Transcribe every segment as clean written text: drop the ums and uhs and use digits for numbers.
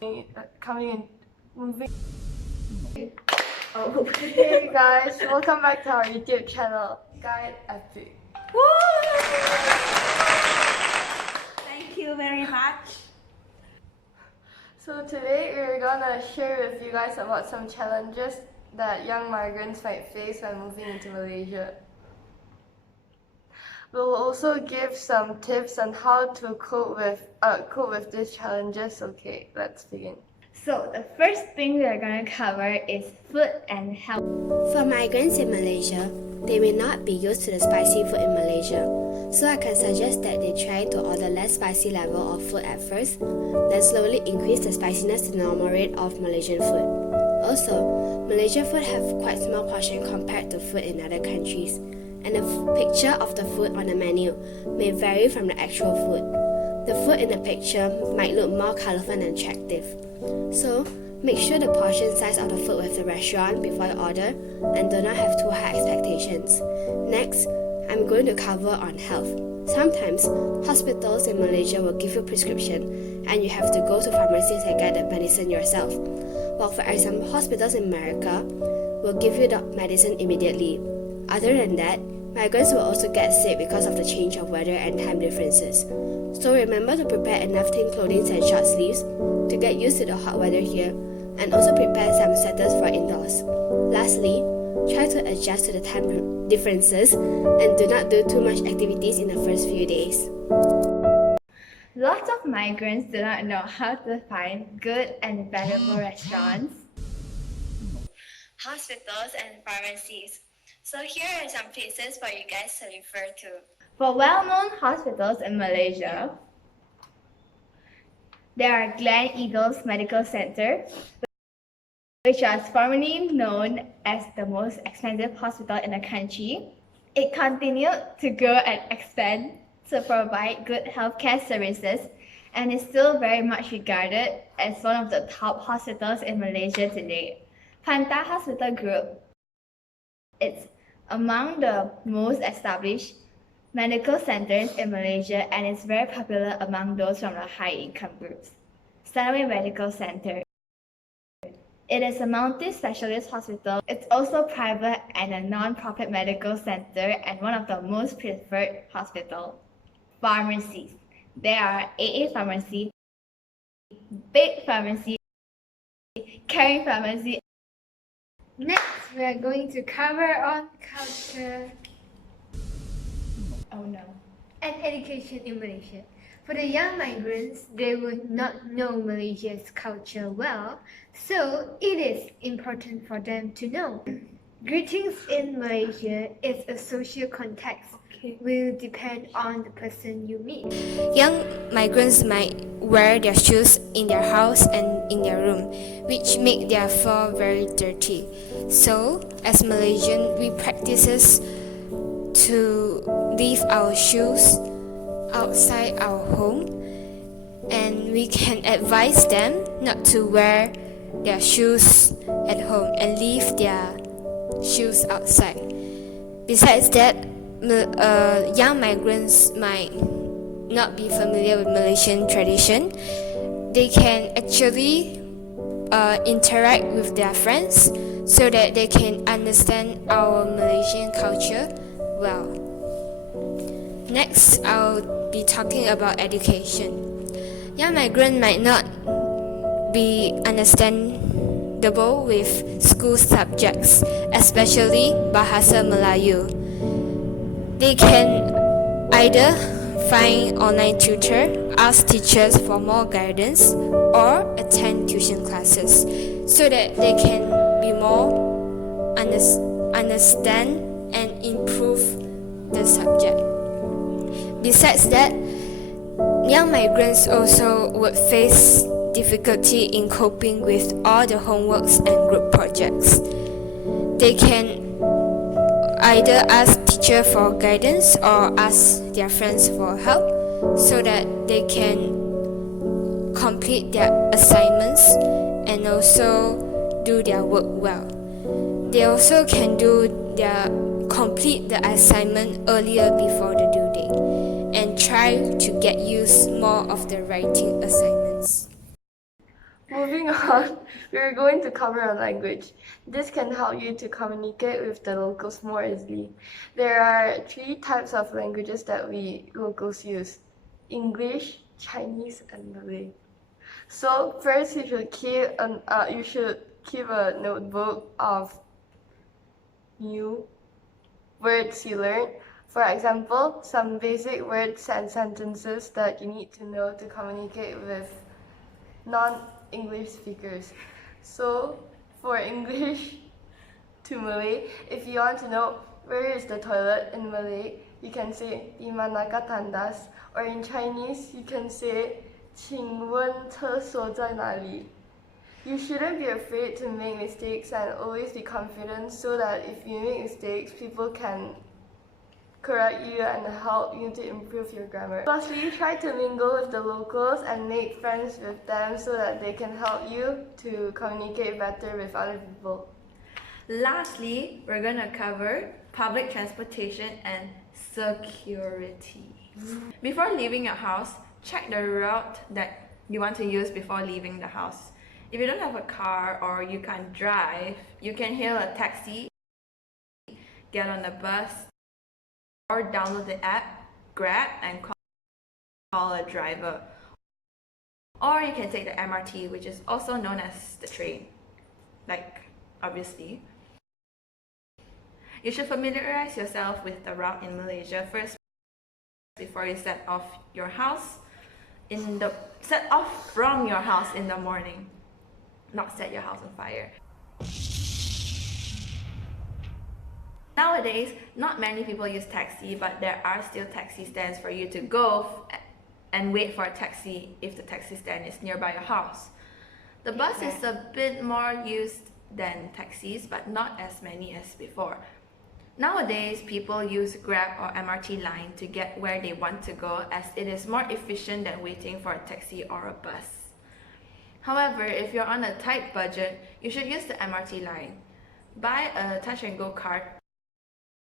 coming and moving. Oh, hey guys, welcome back to our YouTube channel, Guide Epic. Thank you very much. So today we're gonna share with you guys about some challenges that young migrants might face when moving into Malaysia. We'll also give some tips on how to cope with these challenges. Okay, let's begin. So the first thing we are going to cover is food and health. For migrants in Malaysia, they may not be used to the spicy food in Malaysia, so I can suggest that they try to order less spicy level of food at first, then slowly increase the spiciness to the normal rate of Malaysian food. Also, Malaysian food have quite small portion compared to food in other countries, and the picture of the food on the menu may vary from the actual food. The food in the picture might look more colorful and attractive. So, make sure the portion size of the food with the restaurant before you order and do not have too high expectations. Next, I'm going to cover on health. Sometimes, hospitals in Malaysia will give you prescription and you have to go to pharmacies and get the medicine yourself. While for example, hospitals in America will give you the medicine immediately. Other than that, migrants will also get sick because of the change of weather and time differences. So remember to prepare enough thin clothing and short sleeves to get used to the hot weather here, and also prepare some sweaters for indoors. Lastly, try to adjust to the time differences and do not do too much activities in the first few days. Lots of migrants do not know how to find good and valuable restaurants, Hospitals and pharmacies. So here are some places for you guys to refer to. For well-known hospitals in Malaysia, there are Glen Eagles Medical Center, which was formerly known as the most expensive hospital in the country. It continued to grow and expand to provide good healthcare services and is still very much regarded as one of the top hospitals in Malaysia today. Panta Hospital Group, it's among the most established medical centers in Malaysia and is very popular among those from the high-income groups. Stanway Medical Center. It is a multi-specialist hospital. It's also private and a non-profit medical center and one of the most preferred hospitals. Pharmacies. There are AA Pharmacy, Big Pharmacy, Caring Pharmacy. Next, we are going to cover on culture Oh no. and education in Malaysia. For the young migrants, they would not know Malaysia's culture well, so it is important for them to know. Greetings in Malaysia is a social context. Will depend on the person you meet. Young migrants might wear their shoes in their house and in their room, which make their floor very dirty. So, as Malaysian, we practices to leave our shoes outside our home, and we can advise them not to wear their shoes at home and leave their shoes outside. Besides that, young migrants might not be familiar with Malaysian tradition. They can actually interact with their friends so that they can understand our Malaysian culture well. Next, I'll be talking about education. Young migrants might not be understandable with school subjects, especially Bahasa Melayu. They can either find online tutor, ask teachers for more guidance, or attend tuition classes so that they can be more understand and improve the subject. Besides that, young migrants also would face difficulty in coping with all the homeworks and group projects. They can either ask teacher for guidance or ask their friends for help so that they can complete their assignments and also do their work well. They also can complete the assignment earlier before the due date and try to get used more of the writing assignments. on, we're going to cover a language. This can help you to communicate with the locals more easily. There are 3 types of languages that we locals use: English, Chinese, and Malay. So first, you should keep a notebook of new words you learned. For example, some basic words and sentences that you need to know to communicate with non-English speakers. So for English to Malay, if you want to know where is the toilet in Malay, you can say di manakah tandas, or in Chinese you can say 请问厕所在哪里? You shouldn't be afraid to make mistakes and always be confident so that if you make mistakes, people can correct you and help you to improve your grammar. Lastly, try to mingle with the locals and make friends with them so that they can help you to communicate better with other people. Lastly, we're going to cover public transportation and security. Before leaving your house, check the route that you want to use before leaving the house. If you don't have a car or you can't drive, you can hail a taxi, get on the bus, or download the app, Grab, and call a driver. Or you can take the MRT, which is also known as the train. Obviously. You should familiarize yourself with the route in Malaysia first before you set off from your house in the morning. Not set your house on fire. Nowadays, not many people use taxi, but there are still taxi stands for you to go and wait for a taxi if the taxi stand is nearby your house. The bus is a bit more used than taxis, but not as many as before. Nowadays, people use Grab or MRT line to get where they want to go, as it is more efficient than waiting for a taxi or a bus. However, if you're on a tight budget, you should use the MRT line. Buy a touch and go card,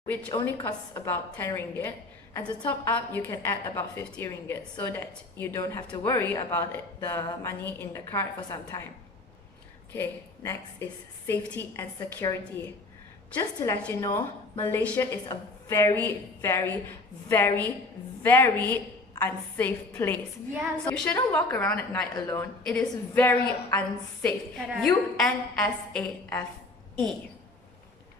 which only costs about 10 ringgit, and to top up, you can add about 50 ringgit so that you don't have to worry about the money in the card for some time. Okay, next is safety and security. Just to let you know, Malaysia is a very, very, very, very unsafe place. Yeah, So you shouldn't walk around at night alone. It is very unsafe. Ta-da. UNSAFE.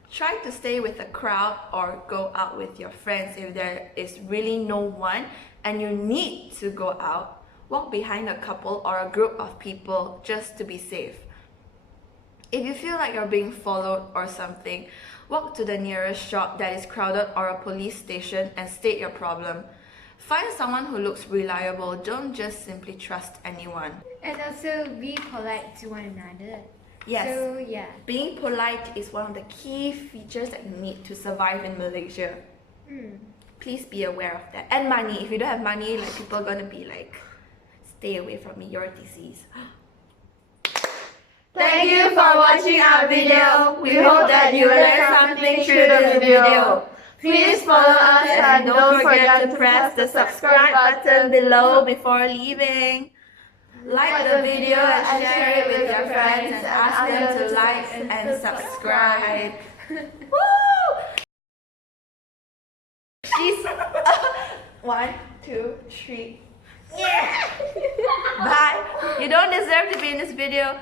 Try to stay with a crowd or go out with your friends if there is really no one and you need to go out. Walk behind a couple or a group of people just to be safe. If you feel like you're being followed or something, walk to the nearest shop that is crowded or a police station and state your problem. Find someone who looks reliable. Don't just simply trust anyone. and also be polite to one another. Yes, So yeah. being polite is one of the key features that you need to survive in Malaysia. Please be aware of that. And money. If you don't have money, people are gonna be stay away from me, you're a disease. Thank you for watching our video. We hope that you learned something through the video. Please follow us and don't forget to press the subscribe button below before leaving. Like the video and share it with your friends and ask them to like and subscribe. Woo! She's 1, 2, 3. Yeah! Bye! You don't deserve to be in this video.